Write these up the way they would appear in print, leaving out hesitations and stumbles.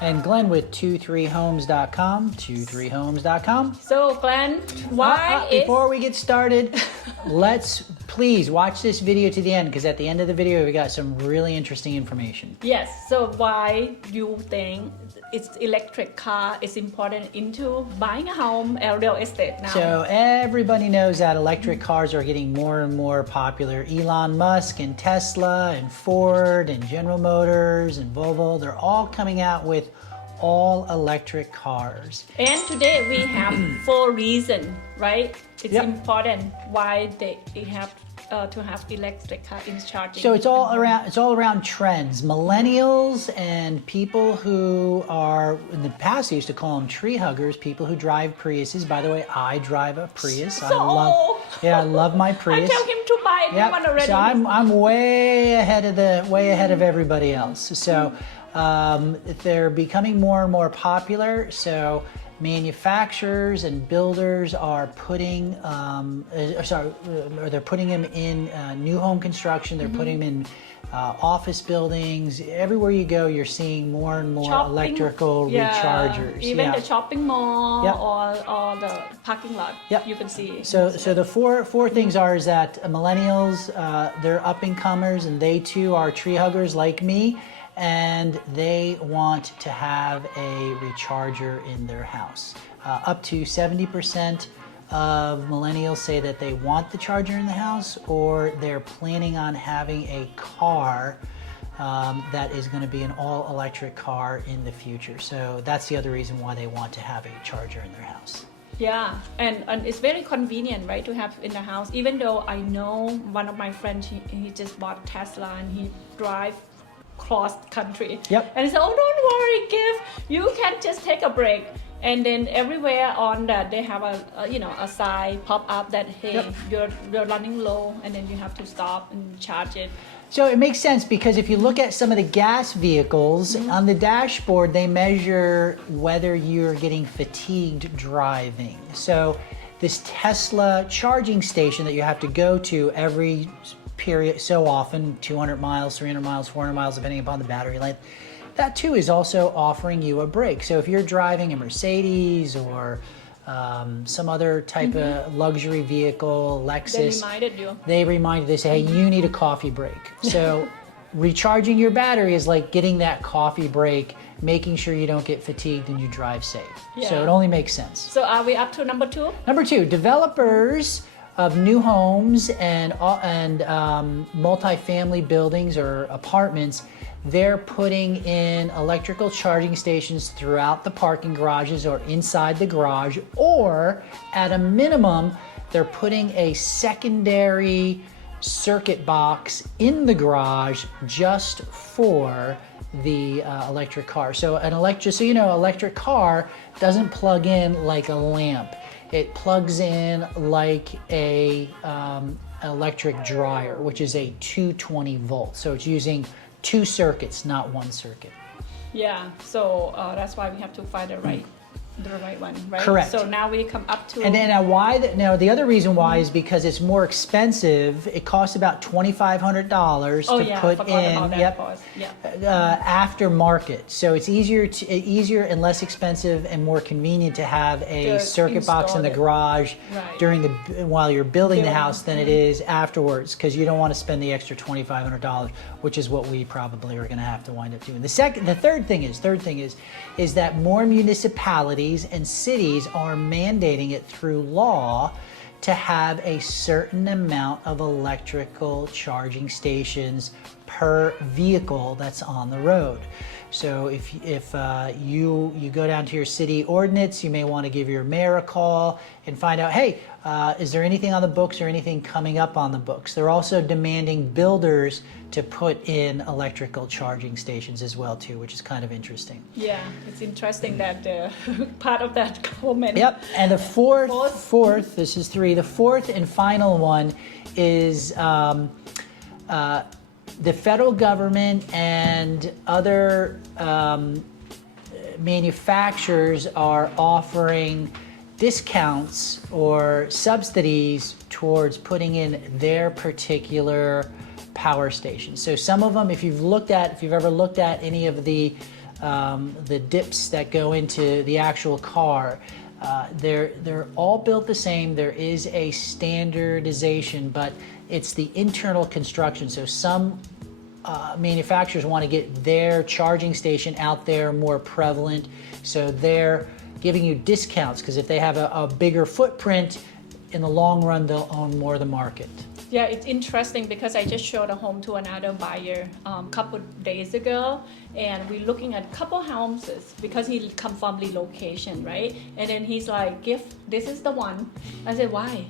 And Glenn with 23homes.com, 23homes.com. So Glenn, why before we get started, let's please watch this video to the end, because at the end of the video we got some really interesting information. Yes, so why you think it's electric car is important into buying a home or real estate now? So everybody knows that electric cars are getting more and more popular. Elon Musk and Tesla and Ford and General Motors and Volvo, they're all coming out with all electric cars. And today we have 4 reasons, right? It's Yep. important why they have to have electric car in charging. So it's all around trends. Millennials and people who are, in the past they used to call them tree huggers, people who drive Priuses. By the way, I drive a Prius. I love my Prius. I tell him to buy a new one already. So I'm way ahead of everybody else. So they're becoming more and more popular. So manufacturers and builders are putting, they're putting them in new home construction. They're putting them in office buildings. Everywhere you go, you're seeing more and more electrical rechargers. Even the shopping mall or the parking lot. You can see. So the four things is that millennials, they're up and comers, and they too are tree huggers like me. And they want to have a recharger in their house. Up to 70% of millennials say that they want the charger in the house, or they're planning on having a car that is going to be an all-electric car in the future. So that's the other reason why they want to have a charger in their house. Yeah, and it's very convenient, right, to have in the house. Even though I know one of my friends, he just bought Tesla and he drives cross country. And he said, oh, don't worry, Calif, you can just take a break. And then everywhere on that they have a sign pop up that hey, you're running low, and then you have to stop and charge it. So it makes sense, because if you look at some of the gas vehicles on the dashboard, they measure whether you're getting fatigued driving. So this Tesla charging station that you have to go to every period so often, 200 miles, 300 miles, 400 miles, depending upon the battery length, that too is also offering you a break. So if you're driving a Mercedes or some other type of luxury vehicle, Lexus, they remind you, they say, hey, you need a coffee break. So recharging your battery is like getting that coffee break, making sure you don't get fatigued and you drive safe. So it only makes sense. So are we up to number 2? Number 2, developers of new homes and multifamily buildings or apartments, they're putting in electrical charging stations throughout the parking garages or inside the garage, or at a minimum, they're putting a secondary circuit box in the garage just for the electric car. So electric car doesn't plug in like a lamp. It plugs in like a electric dryer, which is a 220 volt. So it's using 2 circuits, not 1 circuit. Yeah, so that's why we have to find the right one, right? Correct. So now we come up to... And then now the other resion why is because it's more expensive. It costs about $2,500 to put in aftermarket. So it's easier and less expensive and more convenient to have a circuit box in the garage while you're building the house than it is afterwards, because you don't want to spend the extra $2,500, which is what we probably are going to have to wind up doing. The third thing is that more municipalities and cities are mandating it through law to have a certain amount of electrical charging stations per vehicle that's on the road. So if you go down to your city ordinance, you may want to give your mayor a call and find out, hey, is there anything on the books or anything coming up on the books? They're also demanding builders to put in electrical charging stations as well too, which is kind of interesting. Yeah, it's interesting that part of that comment. Yep, and the fourth, this is 3, the fourth and final one is the federal government and other manufacturers are offering discounts or subsidies towards putting in their particular power stations. So some of them, if you've ever looked at any of the the dips that go into the actual car. They're all built the same. There is a standardization, but it's the internal construction. So some manufacturers want to get their charging station out there more prevalent. So they're giving you discounts because if they have a bigger footprint, in the long run, they'll own more of the market. Yeah, it's interesting because I just showed a home to another buyer a couple days ago, and we're looking at a couple houses because he come from the location, right? And then he's like, this is the one. I said, why?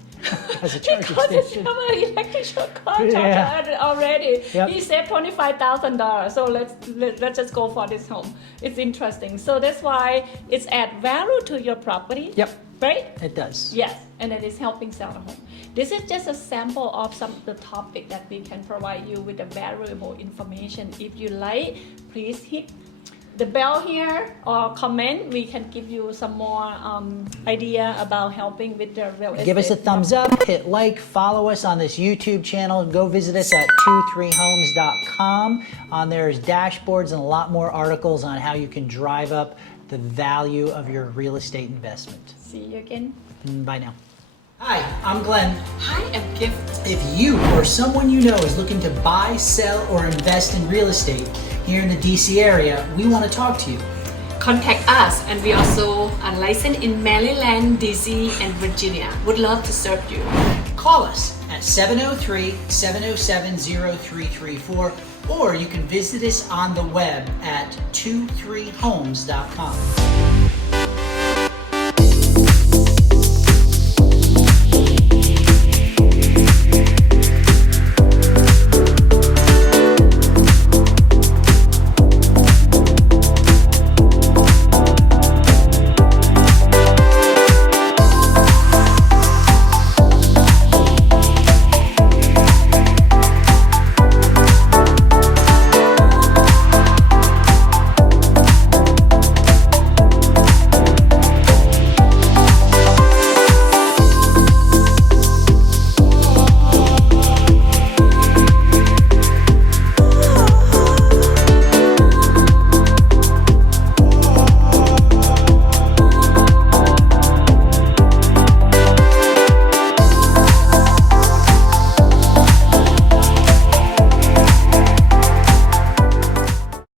As a charging because station. it's an electric car charger already. Yep. He saved $25,000, so let's just go for this home. It's interesting. So that's why it's add value to your property. Yep. Right? It does. Yes, and it is helping sell the home. This is just a sample of some of the topic that we can provide you with the valuable information. If you like, please hit the bell here or comment. We can give you some more idea about helping with the real estate. Give us a thumbs up, hit like, follow us on this YouTube channel. Go visit us at 23homes.com. On there is dashboards and a lot more articles on how you can drive up the value of your real estate investment. See you again. Bye now. Hi, I'm Glenn. Hi, I'm Gift. If you or someone you know is looking to buy, sell, or invest in real estate here in the DC area, we want to talk to you. Contact us, and we also are licensed in Maryland, DC, and Virginia. Would love to serve you. Call us at 703-707-0334, or you can visit us on the web at 23homes.com.